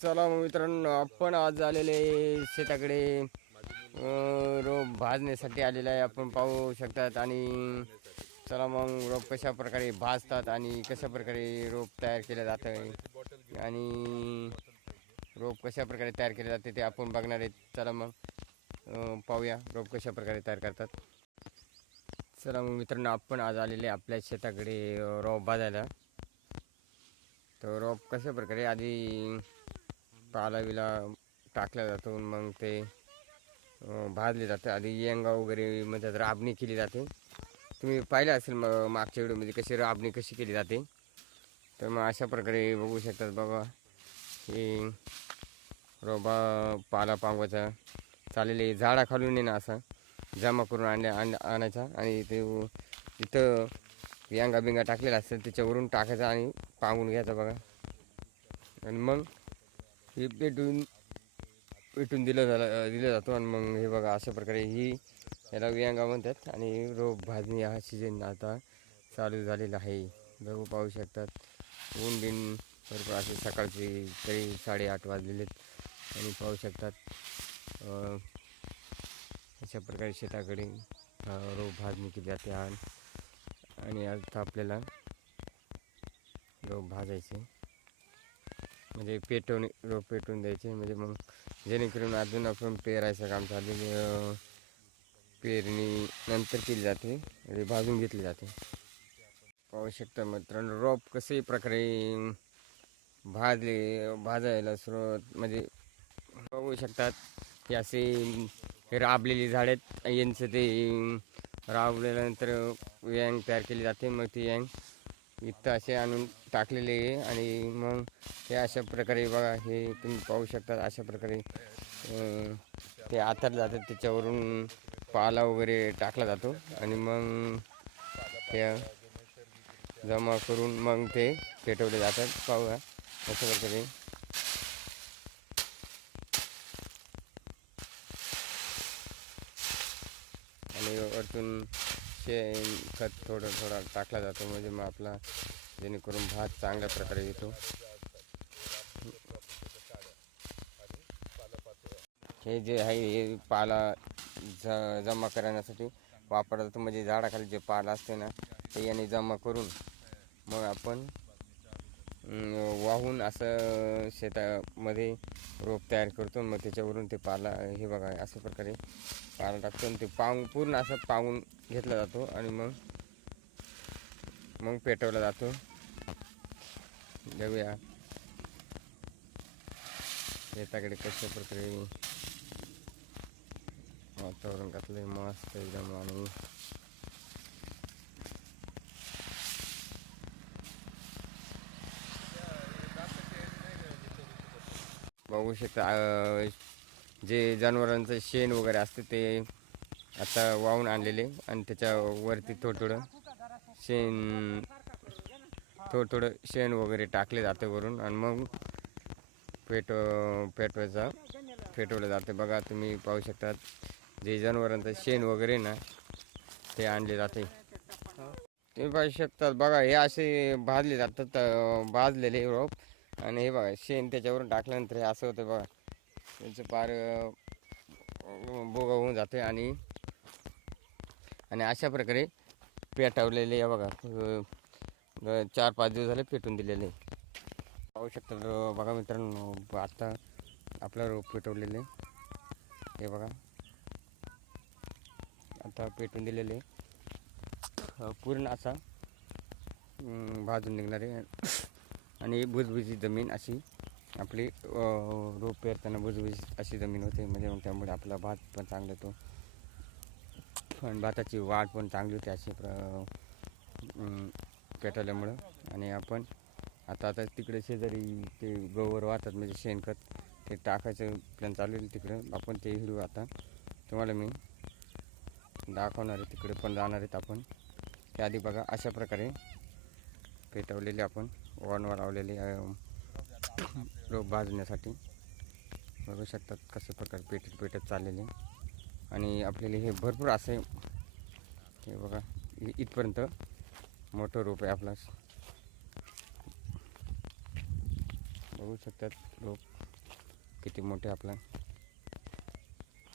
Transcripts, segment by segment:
चला मग मित्रांनो आपण आज आलेले शेताकडे रोप भाजण्यासाठी आलेला आहे. आपण पाहू शकतात आणि चला मग रोप कशा प्रकारे भाजतात आणि कशा प्रकारे रोप तयार केलं जातं आणि रोप कशा प्रकारे तयार केले जाते ते आपण बघणार आहेत. चला मग पाहूया रोप कशा प्रकारे तयार करतात. चला मग मित्रांनो आपण आज आलेले आपल्या शेताकडे रोप भाजायला. तर रोप कशा प्रकारे आधी पालावीला टाकल्या जातो मग ते भाजले जाते. आधी येंगा वगैरे म्हणतात राबणी केली जाते. तुम्ही पाहिलं असेल मग मागच्या व्हिडिओमध्ये कशी राबणी कशी केली जाते. तर मग अशा प्रकारे बघू शकतात बघा की रोबा पाला पांगवायचा. चाललेले झाडा खालून आहे ना असा. जमा करून आणल्या आण आणायचा. आणि ते इथं यांगा बिंगा टाकलेला असतं त्याच्यावरून टाकायचा आणि पांगून घ्यायचा बघा. आणि मग हे पेटून पेटून दिलं झालं दिलं जातो आणि मग हे बघा अशा प्रकारे ही याला वियांगा म्हणतात. आणि रोप भाजणी हा सीजन आता चालू झालेला आहे. बघू पाहू शकतात. ऊन बिन भरपूर असे सकाळचे तरी साडेआठ वाजलेले आहेत आणि पाहू शकतात अशा प्रकारे शेताकडे रोप भाजणी केली जाते. आणि आणि आता आपल्याला रोप भाजायचे. म्हणजे पेटवून रोप पेटवून द्यायचे. म्हणजे मग जेणेकरून अजून आपण पेरायचं काम चालू पेरणी नंतर केली जाते. म्हणजे भाजून घेतली जाते. पाहू शकता मित्रांनो रोप कसे प्रकारे भाजले भाजायला सुरुवात म्हणजे पाहू शकतात की असे हे राबलेली झाड आहेत. यांचं ते राबल्यानंतर व्यांग तयार केली जाते. मग ती यंग इथं असे आणून टाकलेले आहे आणि मग हे अशा प्रकारे बघा हे तुम्ही पाहू शकता अशा प्रकारे ते आतर जातात त्याच्यावरून पाला वगैरे टाकला जातो आणि मग त्या जमा करून मग ते पेटवले जातात. पाहूया अशा प्रकारे. आणि वरतून शेण खत थोडं थोडा टाकला जातो म्हणजे मग आपला जेणेकरून भात चांगल्या प्रकारे येतो. हे जे आहे हे पाला ज जमा करण्यासाठी वापरला जातो म्हणजे झाडाखाली जे पाला असते ना ते याने जमा करून मग आपण वाहून असं शेतामध्ये रोप तयार करतो. मग त्याच्यावरून ते पाला हे बघा अशा प्रकारे पाला टाकतो आणि ते पाहून पूर्ण असं पाहून घेतला जातो आणि मग मग पेटवला जातो. बघूया. शेताकडे कशा प्रकारे वातावरण घातलं मस्त एकदम आणि बघू शकता जे जनावरांचं शेण वगैरे असते ते आता वाहून आणलेले आणि त्याच्यावरती थोडं थोडं शेण थोडं थोडं शेण वगैरे टाकले जाते वरून आणि मग पेट पेटवायचा पेटवलं जाते. बघा तुम्ही पाहू शकतात जे जनावरांचं शेण वगैरे ना ते आणले जाते. तुम्ही पाहू शकतात बघा हे असे भाजले जातात भाजलेले रोप. आणि हे बघा शेण त्याच्यावरून टाकल्यानंतर हे असं होतं बघा. त्यांचं पार बोगा होऊन जाते आणि आणि अशा प्रकारे पेटावलेले हे बघा. चार पाच दिवस झाले पेटून दिलेले पाहू शकता बघा मित्रांनो आत्ता आपला रोप पेटवलेले हे बघा. आता पेटून दिलेले पूर्ण असा भाजून निघणारे. आणि भुजभुजी जमीन अशी आपली रोप पेरताना भुसभुशीत अशी जमीन होते. म्हणजे मग त्यामुळे आपला भात पण चांगला येतो. आणि भाताची वाढ पण चांगली होते अशी प्र पेटवल्यामुळं. आणि आपण आता आता तिकडे शेजारी ते गोवर वाहतात म्हणजे शेणखत. ते टाकायचं प्लॅन चालू आहे तिकडं. आपण ते हिरू आता तुम्हाला मी दाखवणार आहे. तिकडे पण जाणार आहेत आपण. त्याआधी बघा अशा प्रकारे पेटवलेले आपण. वनवर लावलेले रोप भाजण्यासाठी. बघू शकतात कसं प्रकारे पेटत पेटत चाललेले. आणि आपल्याला हे भरपूर असे हे बघा इथपर्यंत मोठं रोप आहे आपला. बघू शकतात रोप किती मोठे आपला.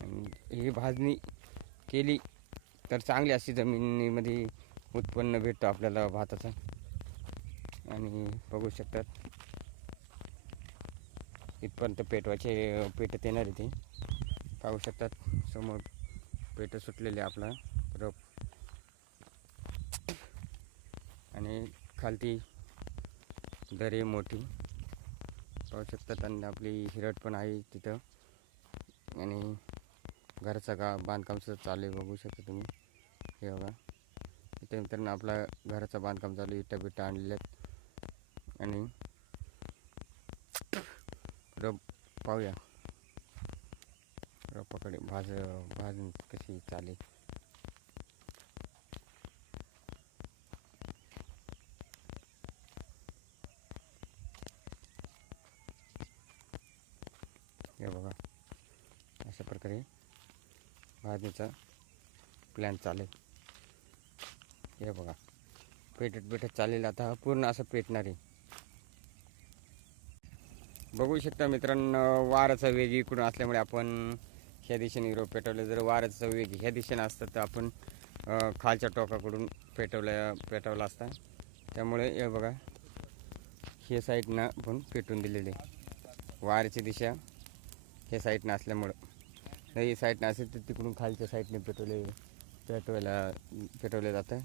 आणि ही भाजणी केली तर चांगली अशी जमिनीमध्ये उत्पन्न भेटतो आपल्याला भाताचं. आणि बघू शकतात. इथपर्यंत पेटवायचे पेटत येणार इथे ते. पाहू शकतात. समोर पेट सुटलेले आपला. रोप. आणि खालती दरी मोठी. पाहू शकतात. आणि आपली हिरट पण आहे तिथं. आणि घराचं का बांधकाम सुद्धा चालू आहे बघू शकता तुम्ही. हे बघा. इथे मित्रांनो आपला घराचं बांधकाम चालू आहे. इटा बिटा आणलेल्या आहेत. आणि रोप पाहूया. रोपाकडे भाज भाजून कशी चालेल हे बघा अशा प्रकारे भाजणीचा प्लॅन चालेल हे बघा पेटत पेटत चालेल. आता पूर्ण असं पेटणार आहे. बघू शकता मित्रांनो वाराचा वेग इकडून असल्यामुळे आपण ह्या दिशेने रोप पेटवलं. जर वाऱ्याचा वेग ह्या दिशेने असतं तर आपण खालच्या टोकाकडून पेटवल्या पेटवला असता. त्यामुळे हे बघा हे साईडनं आपण पेटून दिलेले वाऱ्याची दिशा हे साईडनं असल्यामुळं. नाही ही साईडनं असेल तर तिकडून खालच्या साईडने पेटवले पेटवायला पेटवले जातं.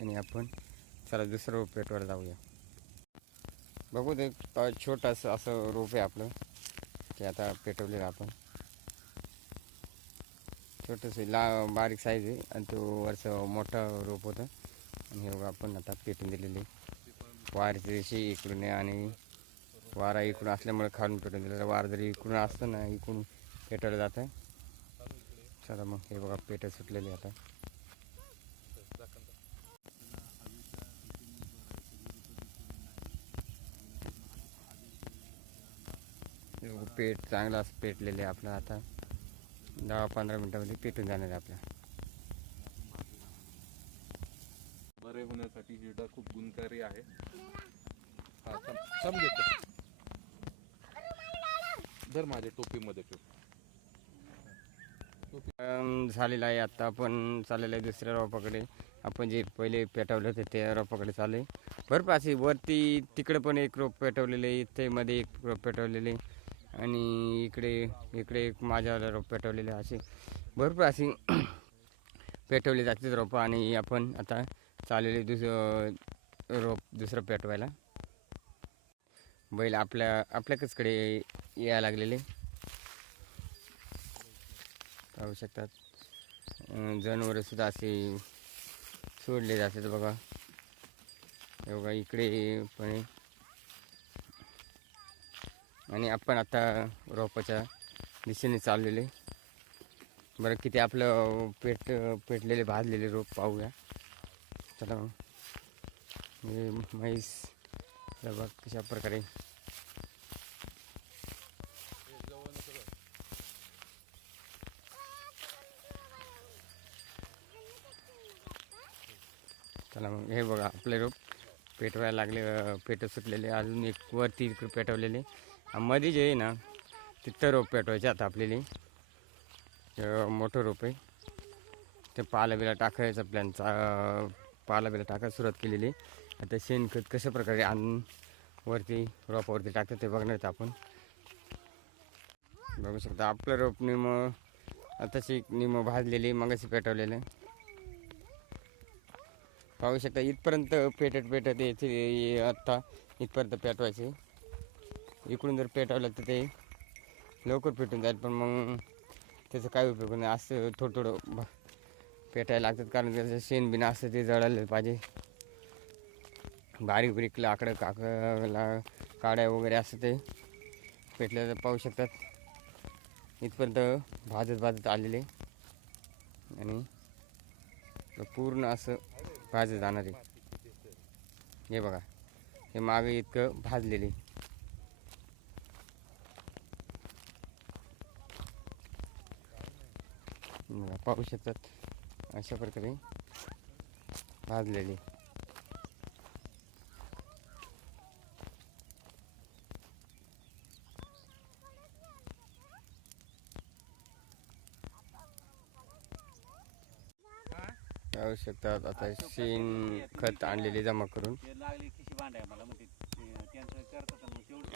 आणि आपण चला दुसरं पेटवायला जाऊया. बघू ते छोटंसं असं रोप आहे आपलं. ते आता पेटवलेलं आपण. छोटंसं ला बारीक साईज आहे आणि तो वरचं मोठं रोप होतं. आणि हे बघा आपण आता पेटून दिलेले वाऱ्याच्या दिवशी इकडून आहे आणि वारा इकडून असल्यामुळे खालून पेटून दिलेलं वार जरी इकडून असतं ना इकडून पेटवलं जातं. चला मग हे बघा पेटं सुटलेले आता. पेट चांगला असं पेटलेलं आहे आपलं आता. दहा पंधरा मिनटामध्ये पेटून जाणार आहे आपलं. बरे होण्यासाठी हिरडा खूप गुणकारी आहे. हा सम सम घेतो. धर माझ्या टोपीमध्ये ठेव. झालेलं आहे आता आपण चाललेलं आहे दुसऱ्या रोपाकडे. आपण जे पहिले पेटवलं होते त्या रोपाकडे चालले भरपूर असे वरती तिकडे पण एक रोप पेटवलेले इथे मध्ये एक रोप पेटवलेले आणि इकडे इकडे एक माझ्या रोप पेटवलेले असे. भरपूर अशी पेटवले जातात रोपं आणि आपण आता चाललेले दुसरं रोप दुसरं पेटवायला. बैल आपल्या आपल्याकडे यायला लागलेले. पाहू शकतात. जनावरंसुद्धा असे सोडले जातात बघा. हे बघा इकडे पण आणि आपण आता रोपाच्या दिशेने चाललेले. बरं किती आपलं पेट पेटलेले भाजलेले रोप पाहूया. चला मग. हे म्हैस बघ कशा प्रकारे. चला मग हे बघा आपले रोप पेटवायला लागले पेट सुटलेले. अजून एक वरती पेटवलेले. मध्ये जे आहे ना तिथं रोप पेटवायचे आता आपल्याला. मोठं रोप आहे. ते पालाबिला टाकायचा प्लॅनचा पालाबिला टाकायला सुरुवात केलेली. आता शेणखत कशा प्रकारे आणून वरती रोपावरती टाकतात ते बघणार आपण. बघू शकता आपलं रोप निम आताशी निम भाजलेली मगाशी पेटवलेलं. पाहू शकता इथपर्यंत पेटत पेटत येते आत्ता इथपर्यंत पेटवायचे. इकडून जर पेटवलं तर ते लवकर पेटून जाईल पण मग त्याचा काय उपयोग नाही. असं थोडं थोडं पेटायला लागतात कारण त्याचं शेण बिन असतं ते जळायला पाहिजे. बारीक बारीक लाकडं काकडला काड्या वगैरे असं ते पेटल्या तर पाहू शकतात. इथपर्यंत भाजत भाजत आलेले. आणि पूर्ण असं भाजत जाणार आहे. हे बघा हे मागे इतकं भाजलेले. पाहू शकतात. अशा प्रकारे भाजलेली. पाहू शकतात आता शेण खत आणलेले जमा करून.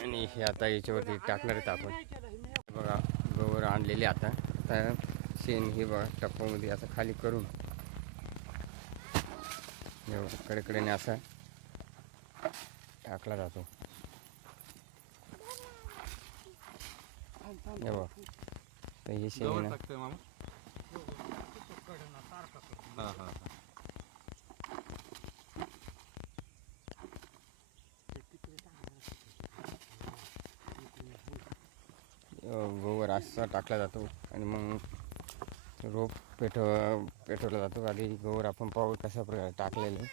आणि हे आता याच्यावरती टाकणार आहेत आपण. बघा गोबर आणलेले आता. आता शेण हे बघा टप्पामध्ये असं खाली करून. कडेकडेने असा टाकला जातो. हे बघा तर हे शेण हा हा हा. गोवर असा टाकला जातो. आणि मग रोप पेटव पेटवला जातो आधी गोवर आपण पाहू कशा प्रकारे टाकलेलं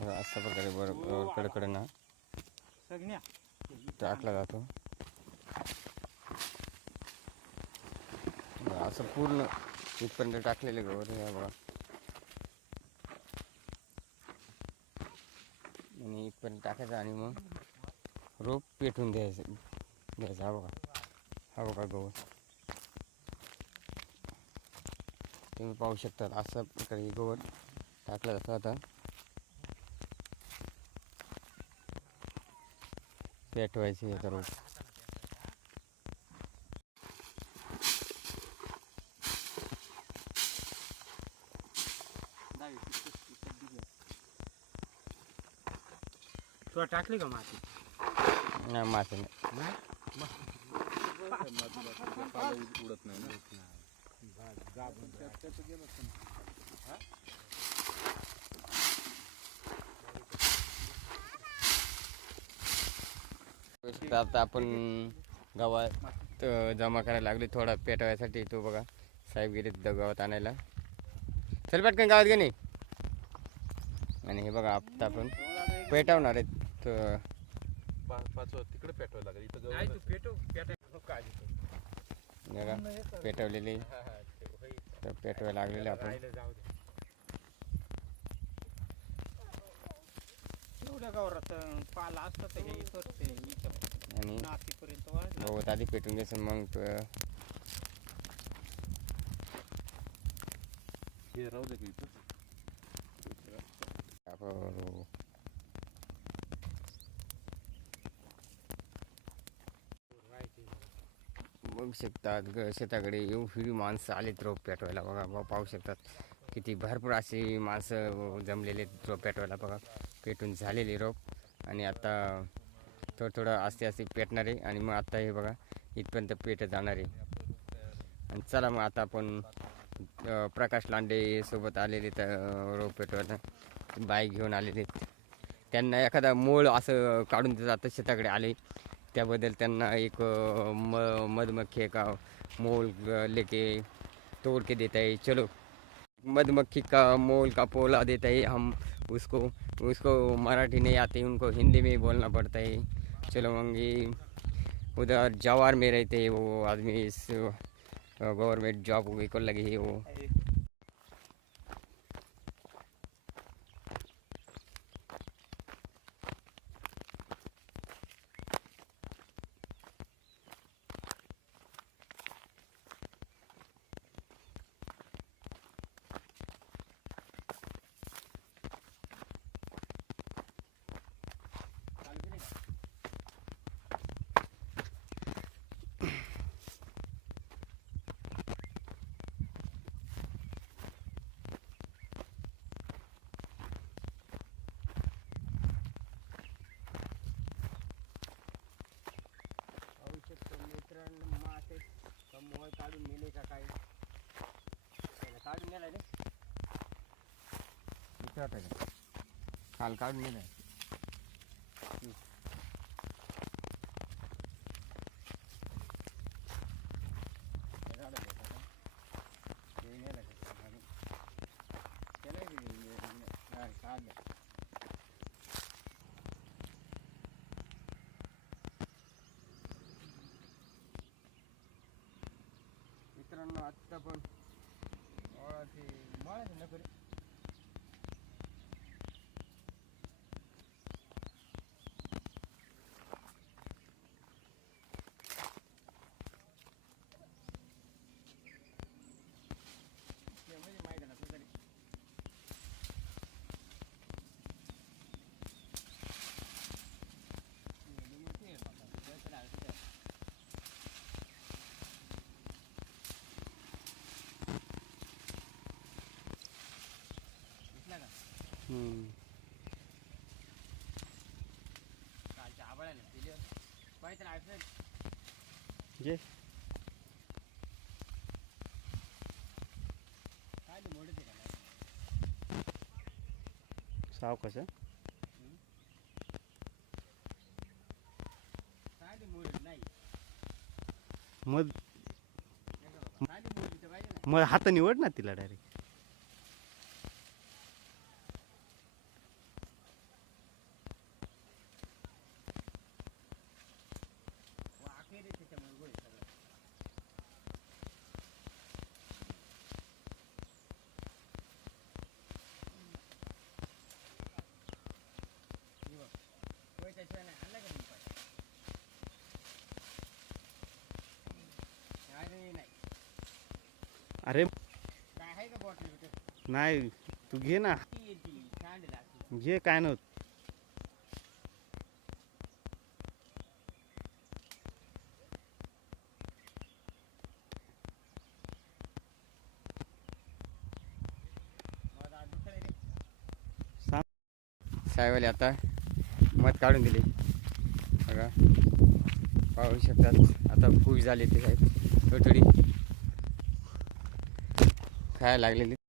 अशा प्रकारे बरोबर कडकडे ना सगळ्या टाकला जातो. असं पूर्ण इथपर्यंत टाकलेले गवर हे बघा. आणि इथपर्यंत टाकायचं आणि मग रोप पेटून द्यायचं द्यायचं हा बघा. हा बघा गवत. तुम्ही पाहू शकता अशा प्रकारे गवत टाकलं जातं आता. पेटवायचे याचा रोप तुला टाकली का माती? नाही मासे नाही. उडत नाही तर आता आपण गावात जमा करायला लागले थोडा पेटवायसाठी तो बघा. साहेब गेले तिथं गावात आणायला. चल पटकन गावात गे नाही. आणि हे बघा आता आपण पेटवणार आहेत. तिकडे पेटवायला लागेल. इथं नाही तू गवत पेटव. पेटाय काय बघा पेटवलेले तर पेटवायला लागलेले आपण. गावरात पाला हे आणि? नातीपर्यंत गवत आधी पेटून घ्यायचं मग प- हे राहू दे का इथं. आपण बघू शकतात ग शेताकडे एवढी माणसं आलेत रोप पेटवायला. बघा बघा पाहू शकतात किती भरपूर अशी माणसं जमलेले आहेत रोप पेटवायला. बघा. पेटून झालेले रोप आणि आता थोडं थोडं आस्ते आस्ते पेटणार. आहे आणि मग आता हे बघा इथपर्यंत पेट जाणार. आहे आणि चला मग आता आपण प्रकाश लांडे सोबत आलेले तर रोप पेटवायला बाईक घेऊन आलेले. त्यांना एखादा मूळ असं काढून जातं शेताकडे आले. त्याबद्दल त्यांना एक म मधमक्खी का मोल लेके तोड़ के देता है चलो. मधमक्खी का मोल का पोला देता है हम उसको उसको मराठी नहीं आती, उनको हिंदी में बोलना पड़ता है। चलो मंगी, उधर जवार में रहते हैं वो आदमी, इस गवर्नमेंट जॉब को लगी है वो। का काय काढून नेलाय रे. विचारता का काल काढून नेलाय. मित्रांनो आत्ता पण माळाचे माळाचे नको रे. ते म्हणजे माहिती आहे ना, तुझं रे. ते लिंबू ते बाबा, जायचं नाही, असं काय. दिसला का कालच्या आबाळाने दिली ना अडचण जे काय ते मोठे ते नाही? साव कसं काय ते मोठे नाही मग पाहिजे मग हात निवड ना तिला डायरेक्ट वाकेर आहे त्याच्यामुळे गोळी सगळं हे बघ. होय त्याशिवाय नाही. आणलं का मी पण? काय रे, नाही. अरे? नाही तू घे ना. घे काय नव्हतं मग आता. साहेबाले मत काढून दिले बघा पाहू शकतात आता खुश झाले ते साहेब थोडी थोडी खायला लागलेली.